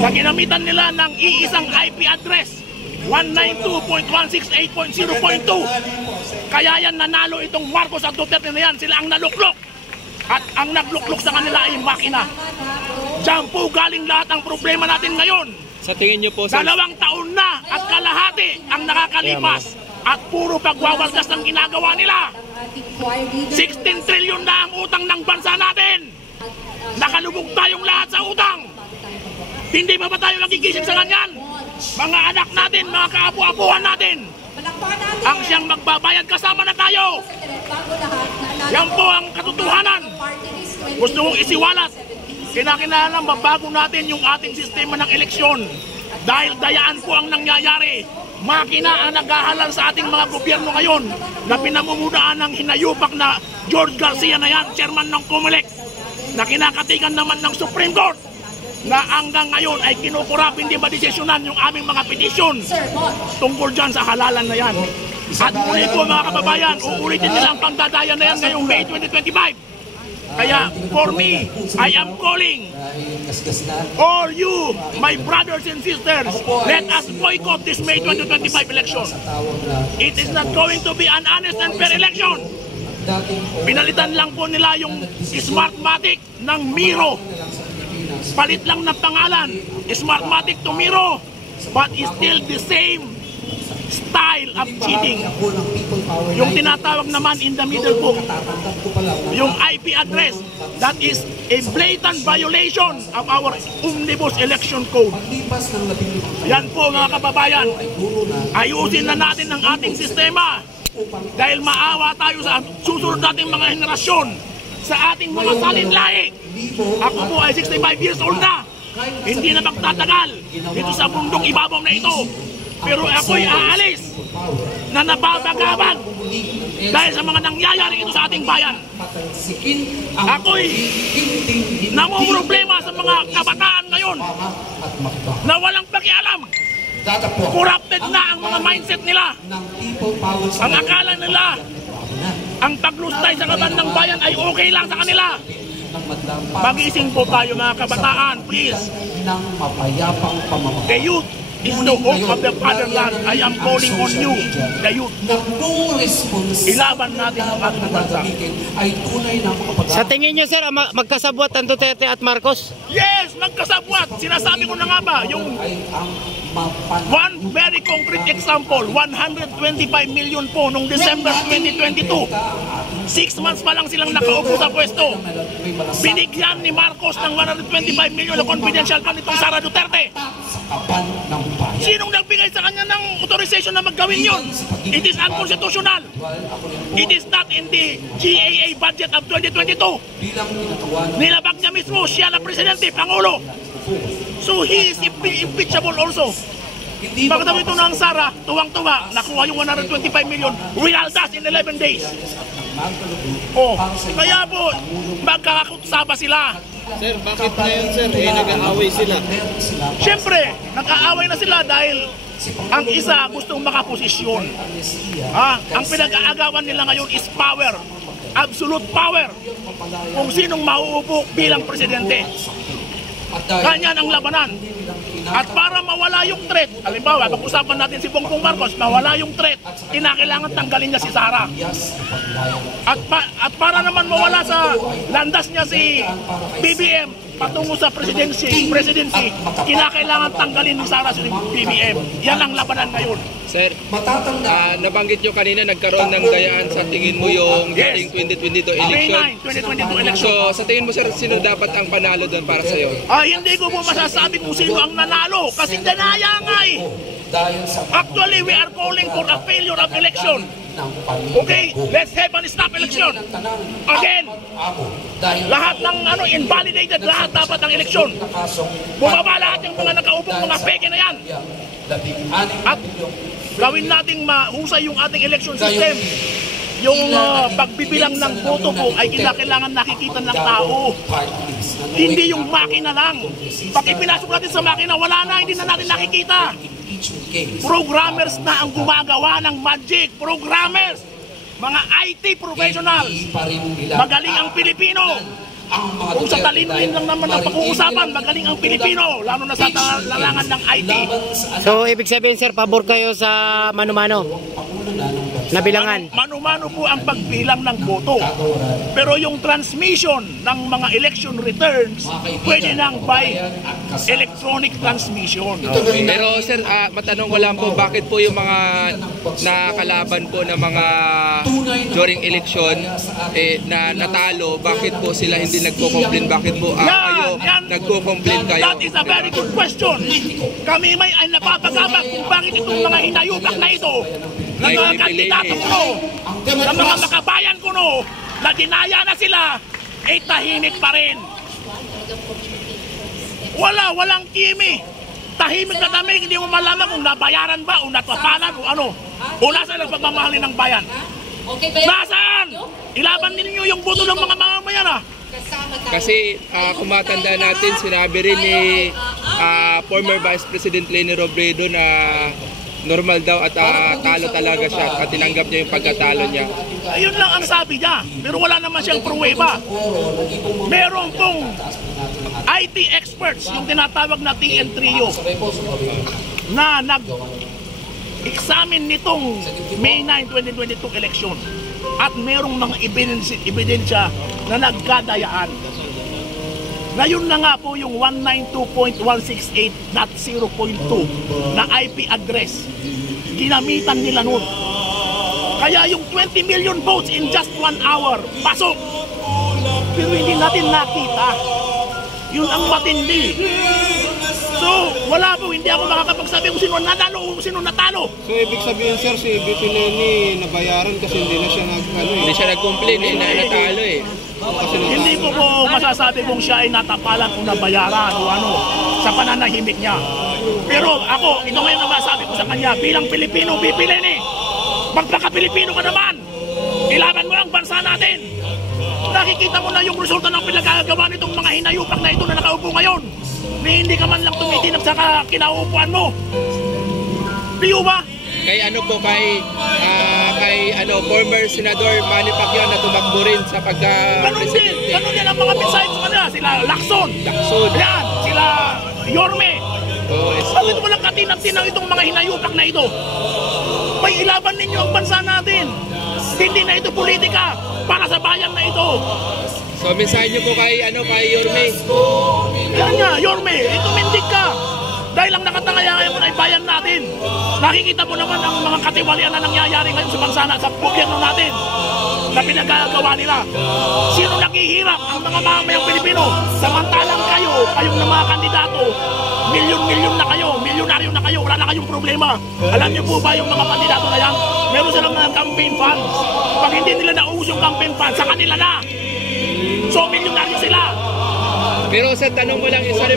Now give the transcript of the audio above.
na ginamitan nila ng iisang IP address 192.168.0.2. Kaya yan nanalo itong Marcos at Duterte na yan. Sila ang naluklok. At ang nagluklok sa kanila ay makina. Diyan po galing lahat ang problema natin ngayon. Sa tingin nyo po, sir? 2 taon na at kalahati ang nakakalipas. At puro pagwawaldas ng ginagawa nila. 16 trilyon na ang utang ng bansa natin. Nakalubog tayong lahat sa utang. Hindi pa ba tayo nagigising sa ganyan? Mga anak natin, mga kaapu-apuhan natin, ang siyang magbabayad, kasama na tayo. Yan po ang katotohanan. Gusto mong isiwalat. Kinakailangan mabago natin yung ating sistema ng eleksyon. Dahil dayaan po ang nangyayari. Makina ang naghahalal sa ating mga gobyerno ngayon na pinamumulaan ng hinayupak na George Garcia na yan, chairman ng COMELEC, na kinakatikan naman ng Supreme Court, na hanggang ngayon ay kinukurap, hindi ba desisyonan yung aming mga petisyon tungkol dyan sa halalan na yan. At muli po mga kababayan, uulitin nilang pangdadaya na yan ngayong May 2025. Kaya for me, I am calling all you, my brothers and sisters, let us boycott this May 2025 election. It is not going to be an honest and fair election. Pinalitan lang po nila yung Smartmatic ng Miro. Palit lang ng pangalan, Smartmatic to Miro, but it's still the same style of cheating. Yung tinatawag naman in the middle po, yung IP address, that is a blatant violation of our Omnibus Election Code. Yan po mga kababayan, ayusin na natin ang ating sistema dahil maawa tayo sa susunod nating mga henerasyon, sa ating mga salinlahi. Ako po ay 65 years old na, hindi na magtatagal dito sa mundong ibabaw na ito. Pero ako'y aalis na nababagabag dahil sa mga nangyayari ito sa ating bayan. Ako'y namumroblema sa mga kabataan ngayon na walang pakialam. Corrupted na ang mga mindset nila. Ang akala nila ang paglustay sa kaban ng bayan ay okay lang sa kanila. Magising po tayo mga kabataan, please. The youth is the hope of the fatherland. I am calling on you, the youth. Ilaban natin ang ating bansa. Sa tingin nyo, sir, magkasabwat ang Duterte at Marcos? Yes, magkasabwat. Sinasabi ko na nga ba, yung one very concrete example, 125 million po noong December 2022. 6 months pa lang silang nakaupo sa pwesto. Binigyan ni Marcos ng 125 million na confidential fund itong Sara Duterte. Sinong nagbigay sa kanya ng authorization na maggawin yun? It is unconstitutional. It is not in the GAA budget of 2022. Nilabag niya mismo, siya na presidente, pangulo. So he is impeachable also. Pagkatapos ito ng Sara, tuwang-tuwa, nakuha yung 125 million real cash in 11 days. Oh, kaya po, magkakakutsaba sila. Sir, bakit ngayon, sir, nag-aaway sila? Siyempre, nag-aaway na sila dahil ang isa gustong makaposisyon. Ang pinag-aagawan nila ngayon is power. Absolute power. Kung sinong mauupo bilang presidente. Ganyan ang labanan. At para mawala yung threat, halimbawa, pag-usapan natin si Bongbong Marcos, mawala yung threat, kinakailangan tanggalin niya si Sara. At para naman mawala sa landas niya si BBM, patungo sa presidency, kinakailangan tanggalin ni Sara si BBM. Yan ang labanan ngayon. Sir, nabanggit nyo kanina nagkaroon ng dayaan sa tingin mo yung dating 2022 election. May 2022 election. So, sa tingin mo, sir, sino dapat ang panalo doon para sa'yo? Hindi ko po masasabi kung sino ang nanalo kasi danaya nga eh. Actually, we are calling for a failure of election. Okay, let's have a stop election. Again, lahat ng invalidated, lahat dapat ang eleksyon. Bumaba lahat yung mga nakaupong mga peke na yan. At gawin nating mahusay yung ating election system. Yung pagbibilang ng boto po ay kailangan nakikita ng tao. Hindi yung makina lang. Pag ipinasok natin sa makina, wala na, hindi na natin nakikita. Programmers na ang gumagawa ng magic. Programmers, mga IT professionals. Magaling ang Pilipino. Kung sa talino lang naman ang pag-uusapan, magaling ang Pilipino, lalo na sa larangan ng IT. So, ibig sabihin, sir, pabor kayo sa mano-mano na bilangan? Mano-mano po ang pagbilang ng boto. Pero yung transmission ng mga election returns, pwede nang by electronic transmission. Pero sir, matanong ko lang po, bakit po yung mga nakalaban po na mga during election na natalo, bakit po sila hindi nagko-complain? Bakit po kayo nagko-complain kayo? That is a very good question. Kami ay napapagabag kung bakit itong mga hinayupak na ito, ng mga kandidato ko, ng mga makabayan ko no, na dinaya na sila, tahimik pa rin. Walang kimi. Tahimik na kami, hindi mo malaman kung nabayaran ba o natapalan o ano. O nasa lang pagmamahalin ng bayan. Nasaan? Ilaban ninyo yung boto ng mga mamamayan Kasi kung matanda natin, sinabi rin ni former Vice President Leni Robredo na normal daw at talo talaga siya at tinanggap niya yung pagkatalo niya. Ayun lang ang sabi niya, pero wala naman siyang pruweba. Meron pong IT experts, yung tinatawag na TN Trio, na nag-examine nitong May 9, 2022 election at merong mga ebidensya na nagkadayaan. Ngayon na nga po yung 192.168.0.2 na IP address, ginamitan nila nun. Kaya yung 20 million votes in just 1 hour, pasok. Pero hindi natin nakita. Yun ang matindi. So, wala po, hindi ako makakapagsabi kung sino natalo o sino natalo. So, ibig sabihin, sir, si Vice Leni nabayaran kasi hindi na siya Hindi siya nag-complain, natalo Hindi po masasabi kung siya ay natapalan o nabayaran o ano sa pananahimik niya. Pero ako, ito ngayon ang masasabi ko sa kanya, bilang Pilipino, pipilin magpaka-Pilipino ka naman. Ilaban mo ang bansa natin. Nakikita mo na yung resulta ng pinagagawa nitong mga hinayupak na ito na nakaupo ngayon. Hindi ka man lang tumitinag sa kinaupuan mo. Di ba? Kay former Senador Manny Pacquiao na tumakbo rin sa pagka-presidente. Ganun din ang mga mensahe sa kanila. Sila Lacson. Yan, sila Yorme. Bakit walang katinang-tinang itong mga hinayupak na ito? May ilaban ninyo ang bansa natin. Hindi na ito politika para sa bayan na ito. So, mensahe nyo po kay Yorme. Yan nga, Yorme, tumindig ka. Dahil ang nakatangaya ngayon ay bayan natin. Nakikita mo naman ang mga katiwalian na nangyayari ngayon sa bansa sa gobyerno natin na pinagagawa nila. Sino naghihirap? Ang mga mamamayang Pilipino. Samantalang kayong na mga kandidato, milyon-milyon na kayo, milyonaryo na kayo, wala na kayong problema. Alam niyo po ba yung mga kandidato na yan? Meron silang mga campaign funds. Pag hindi nila naubos yung campaign funds, sa kanila na. So, milyonaryo sila. Pero sa tanong mo lang isa rin